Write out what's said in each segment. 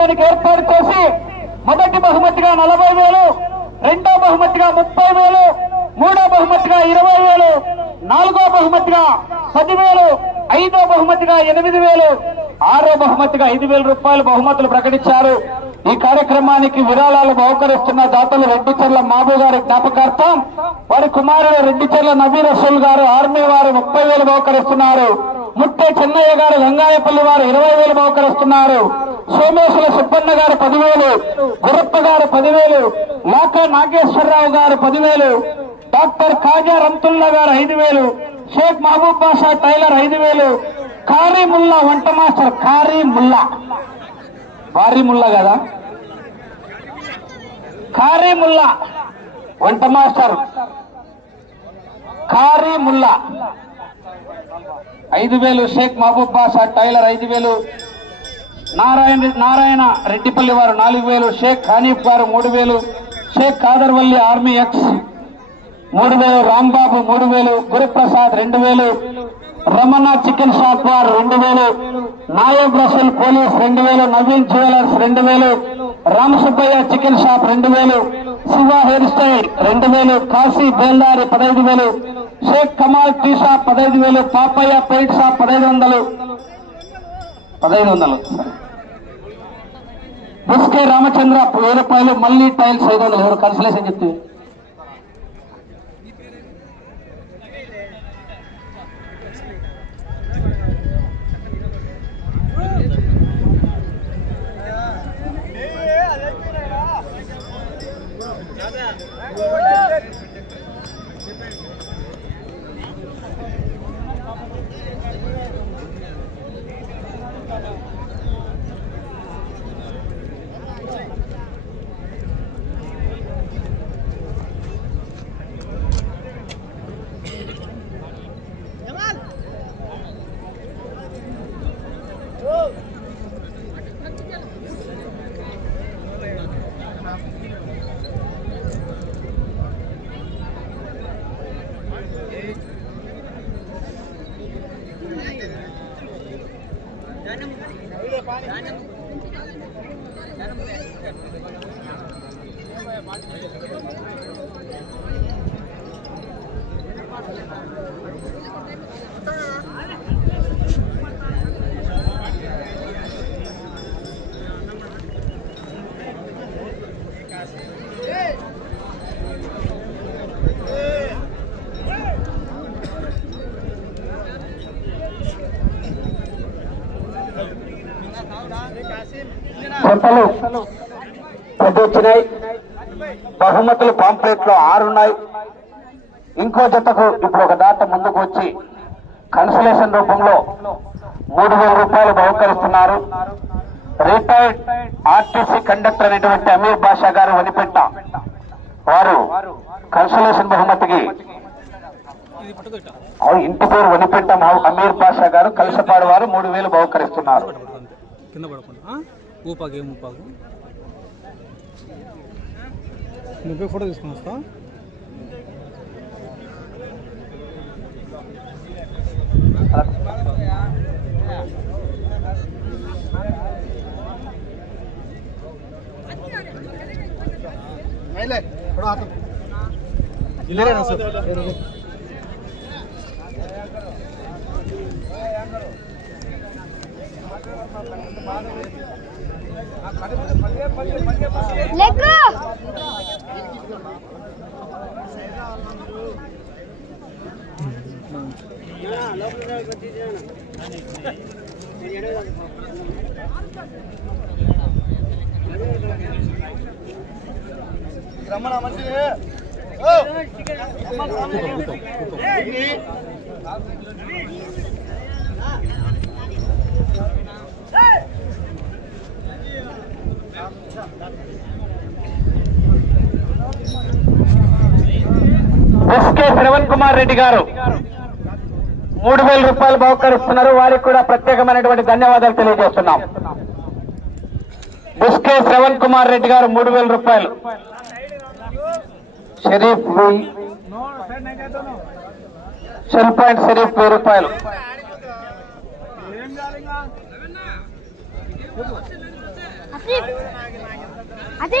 దానికి ఏర్పాటు చేసి మొదటి బహుమతిగా నలభై వేలు రెండో బహుమతిగా ముప్పై వేలు మూడో బహుమతిగా ఇరవై వేలు నాలుగో బహుమతిగా పదివేలు ఐదో బహుమతిగా ఎనిమిది వేలు ఆరో బహుమతిగా ఐదు వేల రూపాయలు బహుమతులు ప్రకటించారు. ఈ కార్యక్రమానికి విరాళాలు బహుకరిస్తున్న దాతలు రెడ్డిచెర్ల మాబు గారి జ్ఞాపకార్థం వారి కుమారుడు రెడ్డిచెర్ల నబీ రసూల్ గారు ఆర్మీ వారు ముప్పై వేలు బహుకరిస్తున్నారు. ముట్టే చెన్నయ్య గారు గంగాయపల్లి వారు ఇరవై వేలు బహుకరిస్తున్నారు. సోమేశ్వర సుబ్బన్న గారు పదివేలు గురప్ప గారు పదివేలు లాకా నాగేశ్వరరావు గారు పదివేలు డాక్టర్ కాజా రంతుల్లా గారు ఐదు వేలు షేక్ మహబూబ్ బాషా టైలర్ ఐదు వేలు కారీ ముల్లా వంట మాస్టర్ కారీ ముల్లా. భారీ ముల్లా కదా? కారీ ముల్లా వంట మాస్టర్ కారీ ముల్లా. ఐదు వేలు షేక్ మహబూబ్ బాషా టైలర్ ఐదు వేలు నారాయణ నారాయణ రెడ్డిపల్లి వారు నాలుగు వేలు షేక్ హనీఫ్ గారు మూడు వేలు షేక్ కాదర్వల్లి ఆర్మీ ఎక్స్ మూడు వేలు రాంబాబు మూడు వేలు గురుప్రసాద్ రెండు వేలు రమణ చికెన్ షాప్ వారు రెండు వేలు నాయబ్ రసూల్ పోలీస్ రెండు వేలు నవీన్ జ్యువెలర్స్ రెండు వేలు రామసుబ్బయ్య చికెన్ షాప్ రెండు వేలు శివ హెయిర్ స్టైల్ రెండు వేలు కాశీ బేల్దారి పదహైదు వేలు షేక్ కమాల్ టీ షాప్ పదహైదు వేలు పాపయ్య పెయింట్ షాప్ పదహైదు వందలు పదహైదు వందలు బుస్కే రామచంద్ర వెయ్యి రూపాయలు మళ్ళీ టైల్స్ ఐదు వందలు ఎవరు కన్సలేషన్ చెప్తే? Yeah. పెద్ద వచ్చినాయి. బహుమతులు పాంప్లెట్లో ఆరున్నాయి ఇంకో జతకు ఇప్పుడు ఒక దాత ముందుకు వచ్చి కన్సలేషన్ రూపంలో మూడు వేల రూపాయలు బహుకరిస్తున్నారు. రిటైర్డ్ ఆర్టీసీ కండక్టర్ అనేటువంటి అమీర్ బాషా గారు వనిపెట్ట వారు కన్సలేషన్ బహుమతికి ఇంటి పేరు వనిపెట్ట అమీర్ బాషా గారు కలిసపాడు వారు మూడు వేలు బహుకరిస్తున్నారు. ఊపాకు ఏం ఊపాకు నువ్వే ఫోటో తీసుకుని వస్తా లెగ్గు ఎస్కే శ్రవణ్ కుమార్ రెడ్డి గారు. మూడు వేల రూపాయలు బహుకరిస్తున్నారు వారికి కూడా ప్రత్యేకమైనటువంటి ధన్యవాదాలు తెలియజేస్తున్నాం. ఎస్కే శ్రవణ్ కుమార్ రెడ్డి గారు మూడు వేల రూపాయలు. షరీఫ్ వెయ్యి. షెల్ పాయింట్ షరీఫ్ వెయ్యి రూపాయలు. అది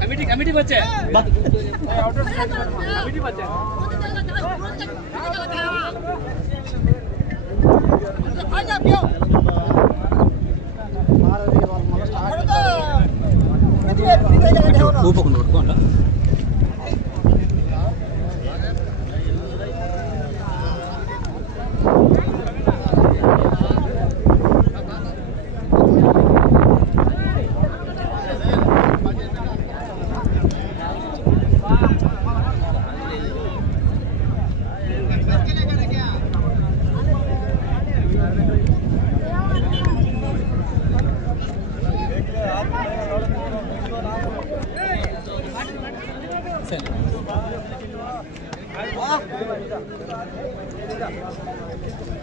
कमिटी कमिटी बच्चे कमिटी बच्चे आ जा पियो పట్టుకోండి సరే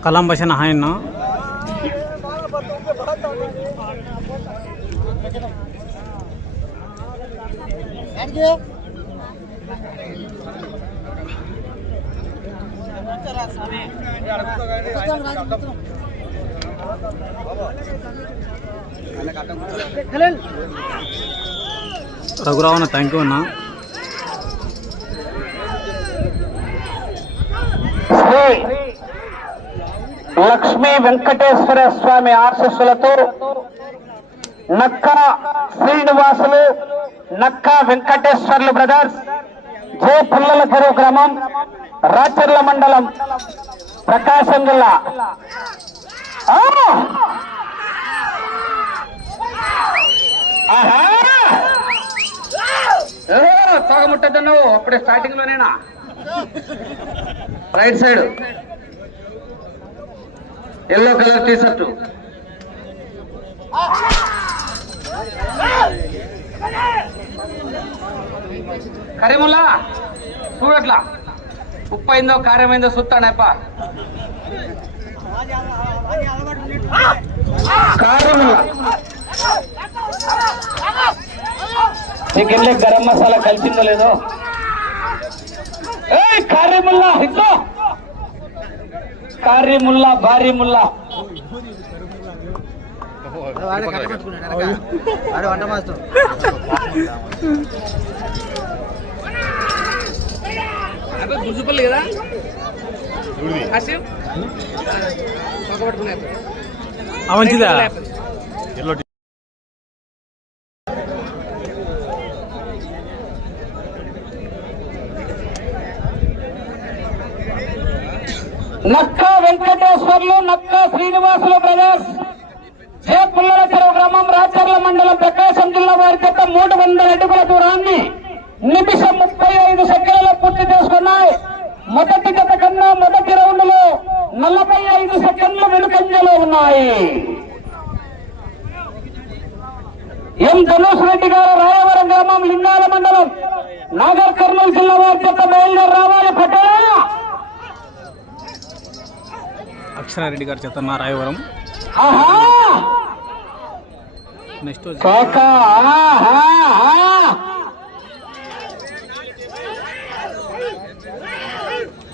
కలాం భాషన ఆయన రఘురావణ థ్యాంక్ యూ అన్నా శ్రీ లక్ష్మీ వెంకటేశ్వర స్వామి ఆశస్సులతో నక్క శ్రీనివాసులు నక్క వెంకటేశ్వర్లు బ్రదర్స్ జే పుల్లల చెరువు గ్రామం రాచర్ల మండలం ప్రకాశం జిల్లా. ఆ! నువ్వు అప్పుడే starting లోనేనా? Right side. Yellow colour T shirt Karimulla చూడట్లా. ఉప్పు అయిందో కారమైందో సుత్తానప్ప గరం మసాలా కలిసిందో లేదో? ఏయ్ కార్యముల్లా ఇక్కో కార్యముల్లా భారీ ముల్లా. వంట మాస్టర్ గుర్జుపల్లి కదా ఆసిఫ్ నక్కా వెంకటేశ్వర్లు నక్కా శ్రీనివాసులు బ్రదర్స్. జే పుల్లల చెరువు గ్రామం రాచర్ల మండలం ప్రకాశం జిల్లా వారి చేత మూడు వందల అడుగుల దూరాన్ని నిమిషం ముప్పై ఐదు సెకండ్లలో పూర్తి చేసుకున్నాయి మొదటి జత కన్నా మొదటి రౌండ్లో నలభై ఐదు సెకండ్లు వెనుకంజలో ఉన్నాయి ఎం ధనుష్ రెడ్డి గారు రాయవరం గ్రామం లింగాల మండలం నాగర్ కర్నూలు జిల్లా వారి చేత బయలుదేరి రావాలి పట్టణ అక్షరారెడ్డి గారు చేత నా రాయవరం. ఆహా! నెక్స్ట్ వచ్చి కోక ఆహా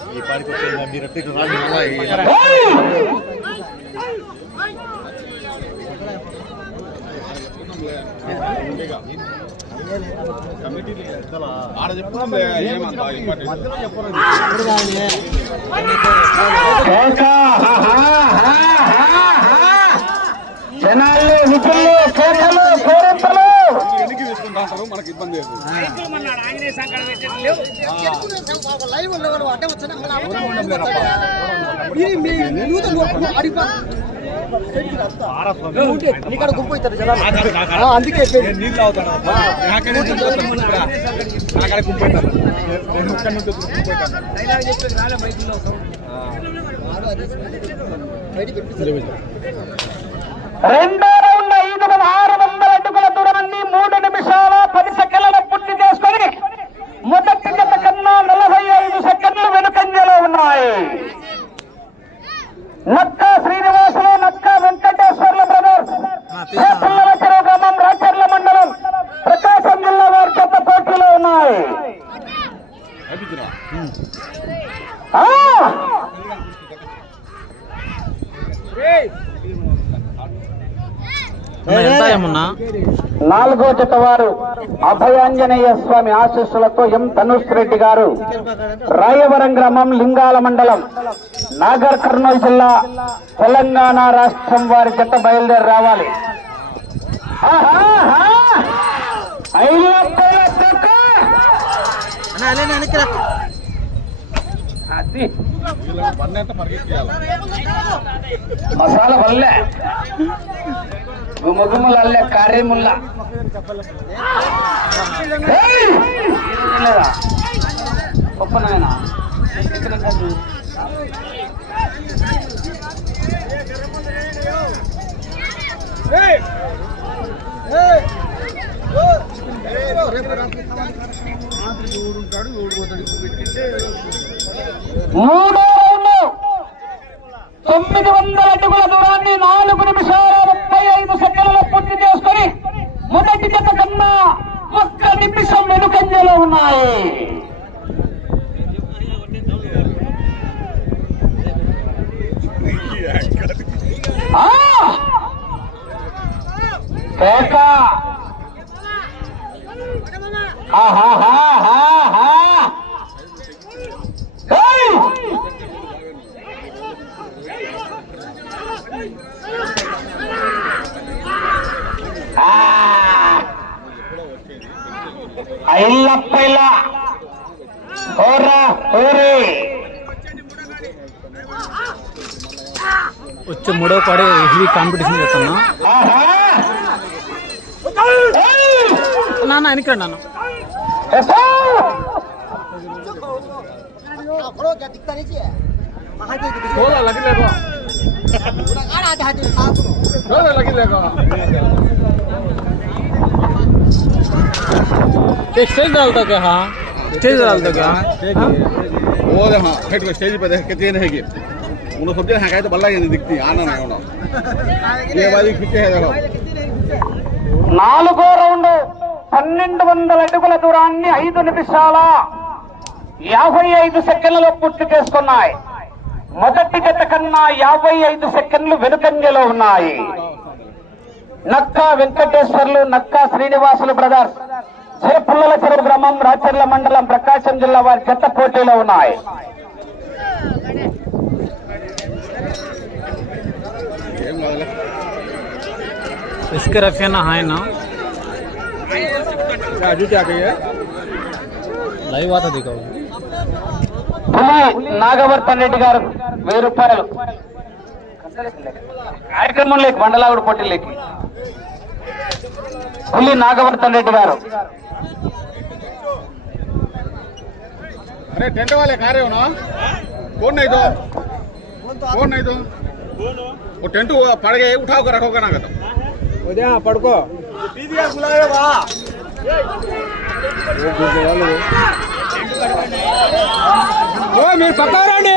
ఈ పాడికి వచ్చేది మీరు ఎప్పుడు రాదు ఆడ చెప్పుకుంటే మధ్యలో చెప్పరు ఇక్కడ గుంపు అవుతారు జనాలు అందుకే నీళ్ళు అవుతాను నాకే నాకాడ గుంపుతాను నేను ఒక్కడి నుంచి గుంపుతాను డైలాగ్ చెప్పేది రాలే రెండో రౌండ్ ఐదు వందల ఆరు వందల అడుగుల దూరాన్ని మూడు నిమిషాల పది సెకండ్ల పూర్తి చేసుకొని మొదటి జత కన్నా నలభై ఐదు సెకండ్లు వెనుకంజలో ఉన్నాయి నక్క శ్రీనివాసులు నక్క వెంకటేశ్వర్ల బ్రదర్స్ పిల్లల చెరువు గ్రామం రాచర్ల మండలం ప్రకాశం జిల్లా వారి చెత్త పోటీలో ఉన్నాయి ఆ! అన్న, ఎంత ఏమన్నా నాలుగో జత వారు అభయాంజనేయ స్వామి ఆశీస్సులతో ఎం ధనుష్ రెడ్డి గారు రాయవరం గ్రామం లింగాల మండలం నాగర్ కర్నూలు జిల్లా తెలంగాణ రాష్ట్రం వారి జత బయలుదేరి రావాలి. ఆహాహా! మసాలా వల్లే గుమగుమల అల్లే కార్యముల్లా? పప్పు నాయనా. ఇక్కడ కాదు. మూడో వచ్చే మూడో పడే హెవీ కాంపిటీషన్ చేస్తున్నా ఆహా ఏయ్! నాన్న వెనకండి నాన్న ఎసో! स्टेज डालता क्या हाँ स्टेज डालता क्या हाँ? वो दे हाँ हेड को स्टेज पे देख कितने रहेगी उन्होंने सब्जी हाँ तो बल्ला ये दिखती आना नहीं होना ये वाली खींचे है देखो నాలుగో రౌండ్ పన్నెండు వందల అడుగుల దూరాన్ని ఐదు నిమిషాల యాభై ఐదు సెకండ్లలో పూర్తి చేసుకున్నాయి మొదటి జత కన్నా యాభై ఐదు సెకండ్లు వెనుకంజలో ఉన్నాయి నక్క వెంకటేశ్వర్లు నక్క శ్రీనివాసులు బ్రదర్స్ పుల్లల చెరువు గ్రామం రాచర్ల మండలం ప్రకాశం జిల్లా వారి జత పోటీలో ఉన్నాయి ఏం కాదులే इसके रफियाना हाँ ना राजू क्या कहिए लाइव आता दिखाओ పులి నాగవర్ధన్ రెడ్డి గారు వెయ్యి రూపాయలు కార్యక్రమంలోకి మండలాగుడు పోటీలోకి పులి నాగవర్ధన్ రెడ్డి గారు अरे टेंट वाले खा रहे हो ना कौन नहीं तो कौन नहीं तो वो टेंट वो पड़ गए उठाओ कर रखोगे ना कहता पड़को మీరు పక్కా రండి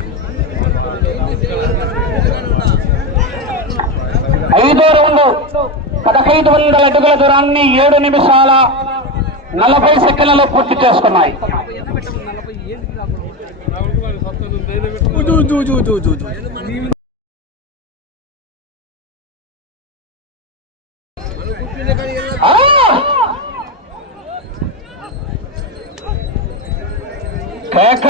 ఐదో రౌండ్ పదహైదు వందల అడుగుల దూరాన్ని ఏడు నిమిషాల నలభై సెకండ్లలో పూర్తి చేసుకున్నాయి ఆ! కేక!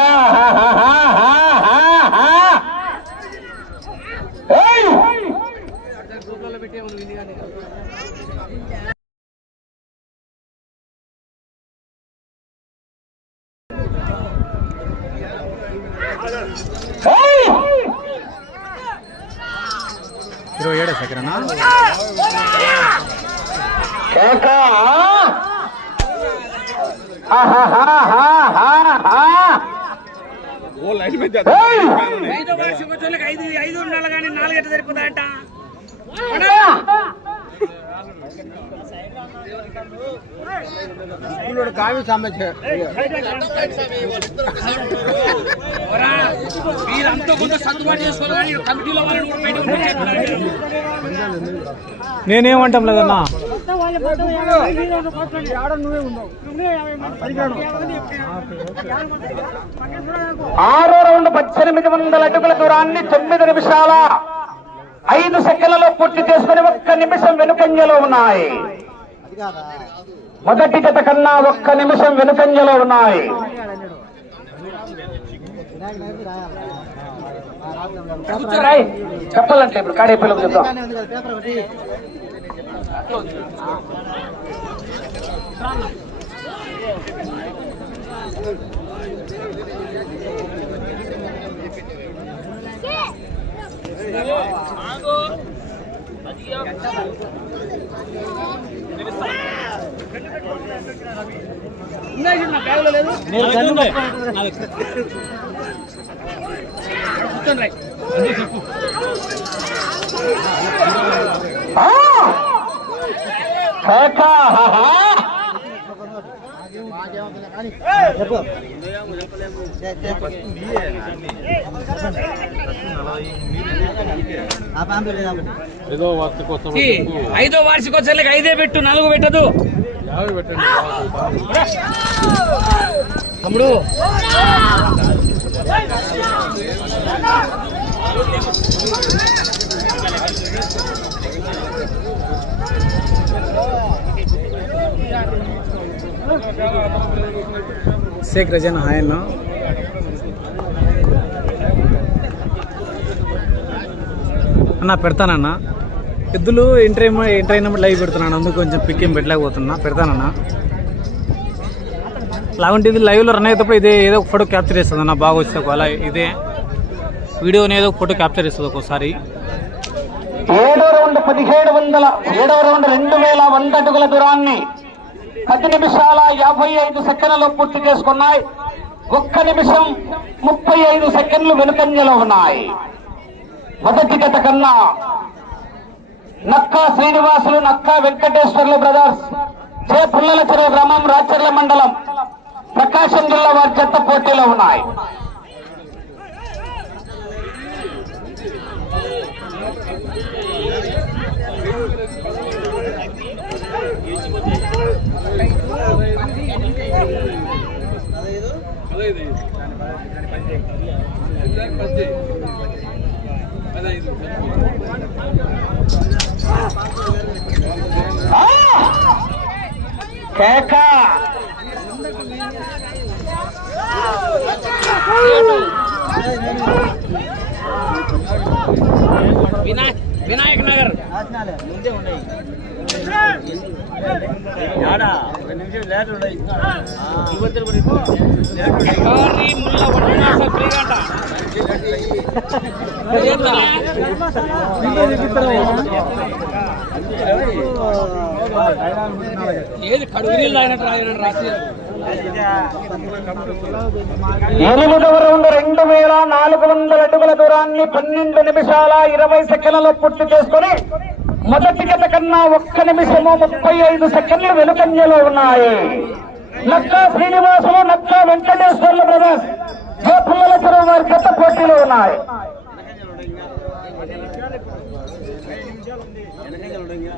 మీరు. నేనేమంటాం లేదన్నా ఆరో రౌండ్ పద్దెనిమిది వందల అడుగుల దూరాన్ని తొమ్మిది నిమిషాల ఐదు సెకండ్లలో పూర్తి చేసుకుని ఒక్క నిమిషం వెనుకంజలో ఉన్నాయి మొదటి జత కన్నా ఒక్క నిమిషం వెనుకంజలో ఉన్నాయి. చెప్పాలంటే ఇప్పుడు కాడే పిల్లలు చెప్తాం ఉందా చూడు, నా బ్యాగులో లేదు కూర్చోండి రైట్. ఆ! కేక! ఆహా! ఈ ఐదో వార్షికోత్సవాలకి ఐదే పెట్టు నాలుగు పెట్టదు తమ్ముడు షేక్ రజన్ ఆయన. అన్న పెడతానన్నా. ఎద్దులు ఎంటర్ ఎంటర్ అయినప్పుడు లైవ్ పెడుతున్నాను. అందుకు కొంచెం పిక్ ఏం పెట్టలేకపోతున్నా. పెడతానన్న. లాగంటే ఇది లైవ్లో రన్ అయ్యేటప్పుడు ఇదే ఏదో ఒక ఫోటో క్యాప్చర్ చేస్తుంది అన్న బాగా వచ్చే ఒకవేళ ఇదే వీడియోని ఏదో ఒక ఫోటో క్యాప్చర్ చేస్తుంది ఒక్కోసారి. ఏడో రౌండ్ పదిహేడు వందల ఏడో రౌండ్ రెండు వేల వంద అడుగుల దూరాన్ని పది నిమిషాల యాభై ఐదు సెకండ్లు పూర్తి చేసుకున్నాయి. ఒక్క నిమిషం ముప్పై ఐదు సెకండ్లు వెనుకంజలో ఉన్నాయి. మొదటి గత కన్నా నక్కా శ్రీనివాసులు నక్కా వెంకటేశ్వర్లు బ్రదర్స్ చే పుల్లల చెరువు గ్రామం రాచర్ల మండలం. ప్రకాశం జిల్లా వారి చెత్త పోటీలో ఉన్నాయి. కేక వినాయక్ నగర్. సారీ ముల్ల వనమాస ఫ్రీగంట ఏది కడుగు నీళ్ళు తాగినట్టు రాయనట్టు రాసి ఎనిమిదవ రౌండ్ రెండు వేల నాలుగు వందల అడుగుల దూరాన్ని పన్నెండు నిమిషాల ఇరవై సెకండ్లలో పూర్తి చేసుకుని మొదటి గత కన్నా ఒక్క నిమిషము ముప్పై ఐదు సెకండ్లు వెనుకంజలో ఉన్నాయి. నక్కా శ్రీనివాసులు నక్కా వెంకటేశ్వర్ల బ్రదర్స్ పుల్లల చెరువు వారి గత పోటీలో ఉన్నాయి కోర్టుది కాదు వినాయక నగర్లోనే కదా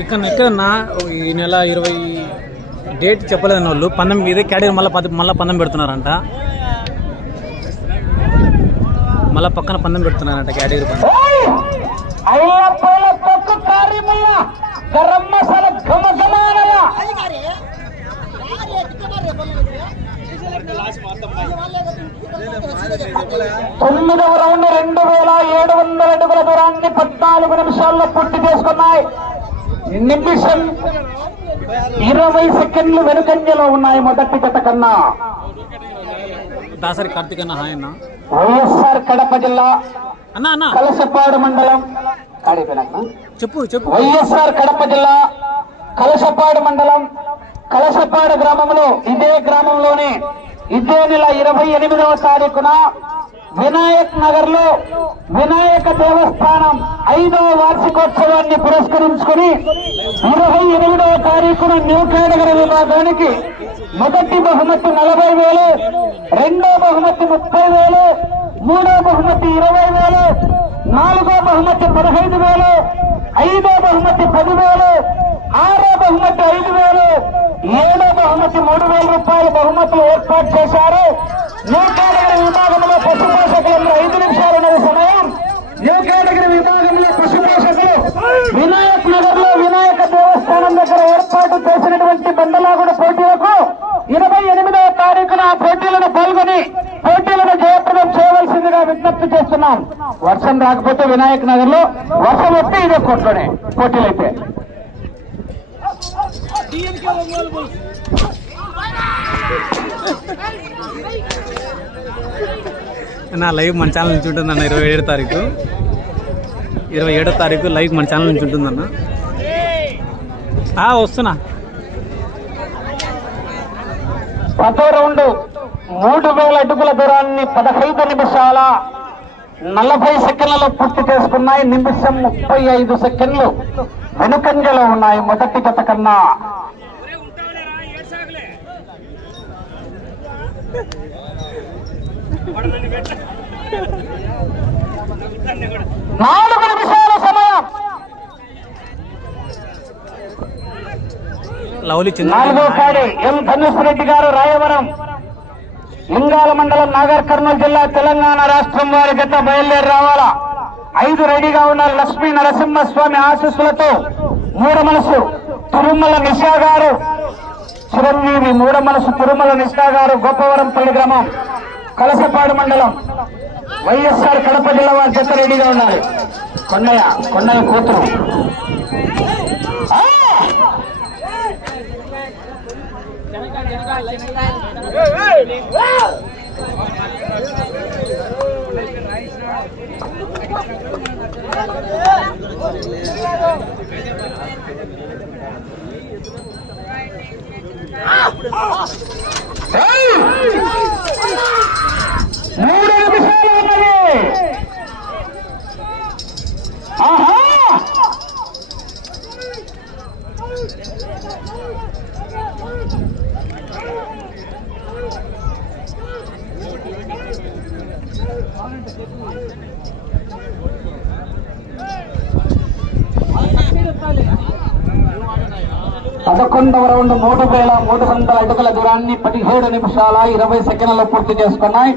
ఇక్కడ ఇక్కడ నా ఈ నెల ఇరవై డేట్ చెప్పలేదు వాళ్ళు పందెం ఇదే క్యాడర్ మళ్ళీ మళ్ళీ పందెం పెడుతున్నారంట. మళ్ళీ పక్కన పందెం పెడుతున్నారంట క్యాడర్ పందెం. తొమ్మిదవ రౌండ్ రెండు వేల ఏడు వందల అడుగుల దూరాన్ని పద్నాలుగు నిమిషాల్లో పూర్తి చేసుకున్నాయి. నిమిషం ఇరవై సెకండ్లు వెనుకంజలో ఉన్నాయి మొదటి జత కన్నా. దాసరి కార్తీక్ అన్న హాయ్ అన్న. వైఎస్ఆర్ కడప జిల్లా అన్న అన్న. కలసపాడు మండలం. చెప్పు చెప్పు. వైఎస్ఆర్ కడప జిల్లా కలసపాడు మండలం. కలసపాడు గ్రామంలో ఇదే గ్రామంలోనే ఇదే నెల ఇరవై ఎనిమిదవ తారీఖున వినాయక్ నగర్లో వినాయక దేవస్థానం ఐదవ వార్షికోత్సవాన్ని పురస్కరించుకుని ఇరవై ఎనిమిదవ తారీఖున న్యూ కేటగిరీ విభాగానికి మొదటి బహుమతి నలభై వేలు రెండో బహుమతి ముప్పై వేలు మూడో బహుమతి ఇరవై వేలు నాలుగో బహుమతి పదహైదు వేలు ఐదో బహుమతి పదివేలు ఆరో బహుమతి ఐదు వేలు ఏడో బహుమతి మూడు వేల రూపాయల బహుమతులు ఏర్పాటు చేశారు. న్యూ కేటగిరీ విభాగంలో పశుపోషకులందరూ ఐదు నిమిషాలు ఉన్నది సమయం. న్యూ కేటగిరీ విభాగంలో పశు పోషకులు వినాయక్ నగర్లో వినాయక దేవస్థానం దగ్గర ఏర్పాటు చేసినటువంటి బండలాగుడు పోటీలకు ఇరవై ఎనిమిదవ తారీఖున ఆ పోటీలను పాల్గొని పోటీలను జయప్రదం చేయవలసిందిగా విజ్ఞప్తి చేస్తున్నాం. వర్షం రాకపోతే వినాయక్ నగర్లో వర్షం వస్తే ఇదే కోట్లోనే పోటీలైతే. నా లైవ్ మన ఛానల్ నుంచి ఉంటుందన్న ఇరవై ఏడో తారీఖు. ఇరవై ఏడో తారీఖు లైవ్ మన ఛానల్ నుంచి ఉంటుందన్న. వస్తున్నా. పదో రౌండ్. మూడు వేల అడుగుల దూరాన్ని పదహైదు నిమిషాల నలభై సెకండ్లలో పూర్తి చేసుకున్నాయి. నిమిషం ముప్పై ఐదు సెకండ్లు. వెనుకంజలో ఉన్నాయి. మొదటి గత కన్నా నాలుగు నిమిషాల సమయం. లవ్లీ నాలుగో చిన్న కాడి ఎం ధనుష్ రెడ్డి గారు రాయవరం. లింగాల మండలం నాగర్ కర్నూలు జిల్లా తెలంగాణ రాష్ట్రం వారి గత బయలుదేరి రావాలా? ఐదు రెడీగా ఉన్నారు లక్ష్మీ నరసింహస్వామి ఆశీస్సులతో మూడ మనసు తిరుమల నిషా గారు. చిరంజీవి మూడ మనసు తిరుమల నిషా గారు గోపవరంపల్లి గ్రామం కలసపాడు మండలం. వైఎస్ఆర్ కడప జిల్లా వారి జత రెడీగా ఉండాలి కొండయ్య కొండయ్య కూతురు Hey! పదకొండవ రౌండ్ మూడు వేల మూడు వందల అడుగుల దూరాన్ని పదిహేడు నిమిషాల ఇరవై సెకండ్లు పూర్తి చేసుకున్నాయి.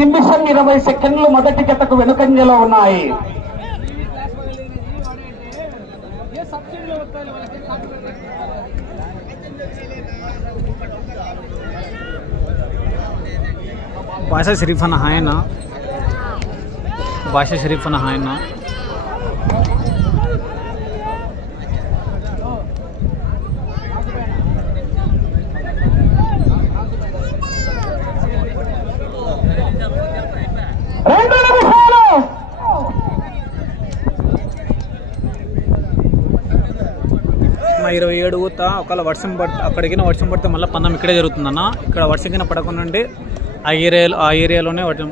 నిమిషం ఇరవై సెకండ్లు మొదటి జతకు వెనుకంజలో ఉన్నాయి. బాషా షరీఫ్ అన్న హాయ్ అన్న. బాషా షరీఫ్ అన్న ఆయన రెండు ఇరవై ఏడు ఊత ఒకవేళ వర్షం పడితే అక్కడికి వర్షం పడితే మళ్ళీ పందం ఇక్కడే జరుగుతుందన్న. ఇక్కడ వర్షం కింద పడకుండా ఉంటే ఆ ఏరియాలో ఆ ఏరియాలోనే వర్షం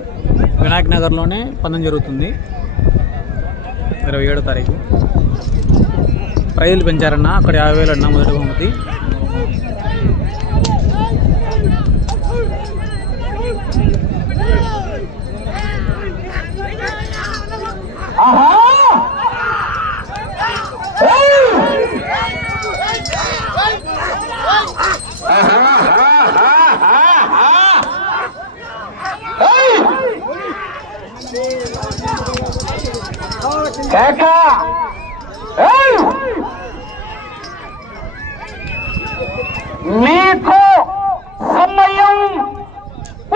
వినాయక్ నగర్లోనే పందెం జరుగుతుంది. ఇరవై ఏడో తారీఖు. ప్రైజులు పెంచారన్న అక్కడ యాభై వేలు అన్న మొదటి బహుమతి. ఆహా! మీకు సమయం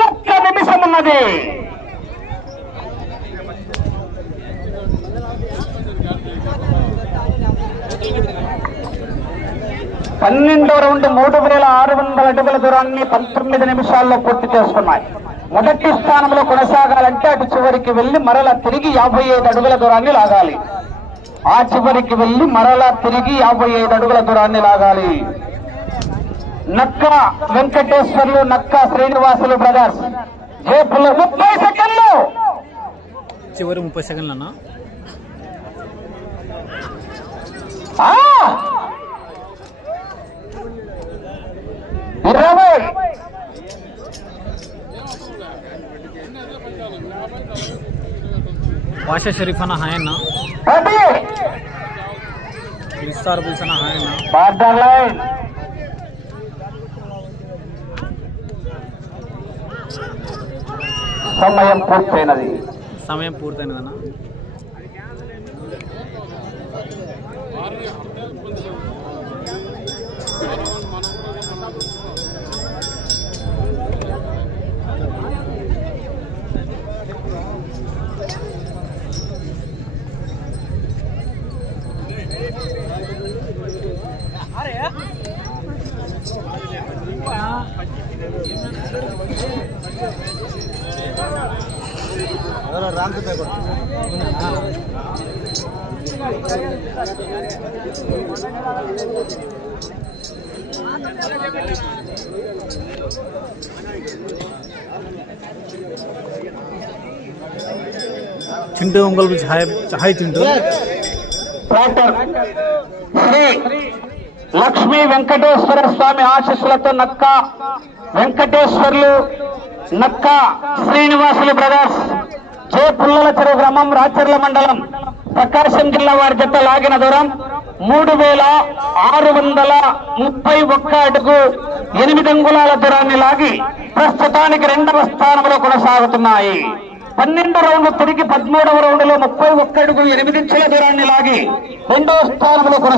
ఒక్క నిమిషం ఉన్నది పన్నెండో రౌండ్ మూడు వేల ఆరు వందల అడుగుల దూరాన్ని పంతొమ్మిది నిమిషాల్లో పూర్తి చేసుకున్నాయి. మొదటి స్థానంలో కొనసాగాలంటే అటు చివరికి వెళ్ళి మరలా తిరిగి యాభై ఐదు అడుగుల దూరాన్ని లాగాలి. ఆ చివరికి వెళ్ళి మరలా తిరిగి యాభై ఐదు అడుగుల దూరాన్ని లాగాలి. నక్క వెంకటేశ్వర్లు నక్క శ్రీనివాసులు బ్రదర్స్ జేపులో ముప్పై సెకండ్లు! చివరి ముప్పై సెకండ్లు బాషా షరీఫ్ అన్న హాయ్ అన్న బుల్స్ అన్న హాయ్ సమయం పూర్తయినది. సమయం పూర్తయినదన్న. Chintu Ongole bulls hi hi Chintu doctor Shri Lakshmi Venkateswara Swamy ఆశీస్సులతో నక్క వెంకటేశ్వర్లు నక్క శ్రీనివాసులు బ్రదర్స్. జే పుల్లల చెరువు గ్రామం రాచర్ల మండలం ప్రకాశం జిల్లా వారి జత లాగిన దూరం మూడు వేల ఆరు వందల ముప్పై ఒక్క అడుగు ఎనిమిది అంగుళాల దూరాన్ని లాగి ప్రస్తుతానికి రెండవ స్థానంలో కొనసాగుతున్నాయి. పన్నెండు రౌండ్లు తిరిగి పదమూడవ రౌండ్లో ముప్పై ఒక్క అడుగు ఎనిమిది ఇంచుల దూరాన్ని లాగి రెండవ స్థానంలో కొనసాగుతున్నాయి.